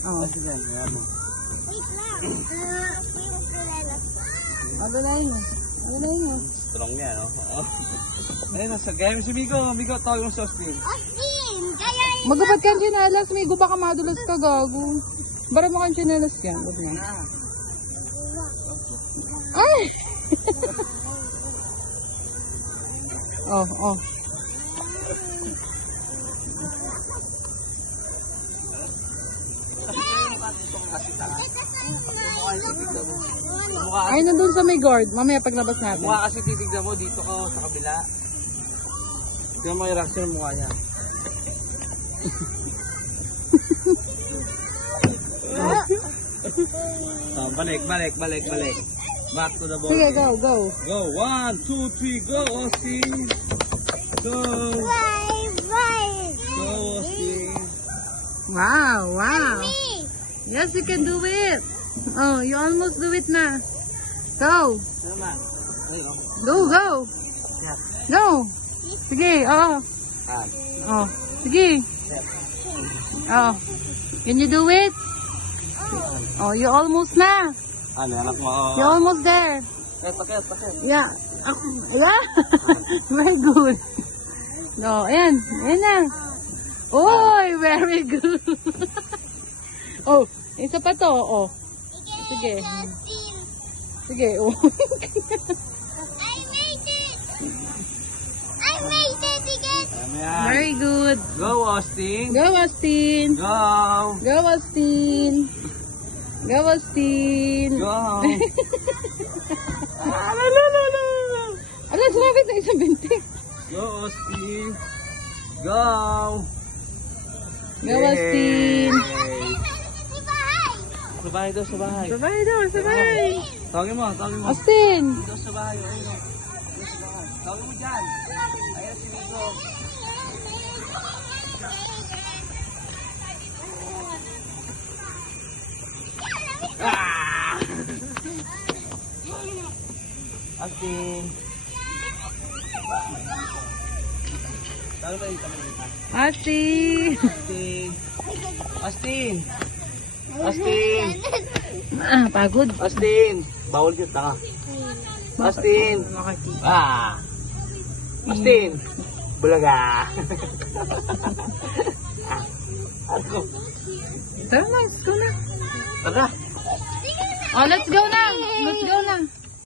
Oh. Kasi yan, yan mo. Wait lang. Magkulelas pa. Magulayin mo. Magulayin mo. Strong yan, no? Ayun, nasa game si Migo. Migo, tawag mo sa Austin. Austin! Kaya yun. Magupad ka ang chinelas, Migo, baka madulas ka, gago. Bara mo kang chinelas yan, wag na. Ay! Oh, oh. Ay, nandun sa may guard. Mamaya paglabas natin. Mukha kasi titignan mo dito ka sa kabila. Tignan mo yung reaction ng mukha niya. Balik. Back to the ball. Sige, go, go. Go. 1, 2, 3, go, Austin. Go. Bye! Go, Austin. Wow, wow. Me! Yes, you can do it. Oh, you almost do it na. Go. Tama. Ayun, Go, go. Yeah. Go. Sige, oh. Oh, sige. Oh. Can you do it? Oh, you almost na. Ano, anak mo? You're almost there. Pakit. Yeah. Yeah. Very good. No, ayan. Ayan na. Oy, very good. Oh, isa pa to. Oh. Sige. Austin! Sige. Oh. I made it! I made it again! Ano yan? Very good. Go, Austin. Go, Austin. Go. Go, Austin. Go, Austin. Go. Ala, sumabit sa isang binti. Go, Austin. Go. Go, Austin. Sa bahay daw, sa bahay. Sabay daw, sabay. Tawagin mo. Austin. Dito sa bahay. Ayun. Dito sa bahay. Tawagin mo dyan. Ayan si Migo. Ah! Austin. Tawagin mo dito. Austin. Austin. Ah, pagod. Austin. Bawal yun, tanga. Austin. Austin. Bulaga. Ano? Tara na, let's go na. Tara. Oh, let's go na. Let's go na.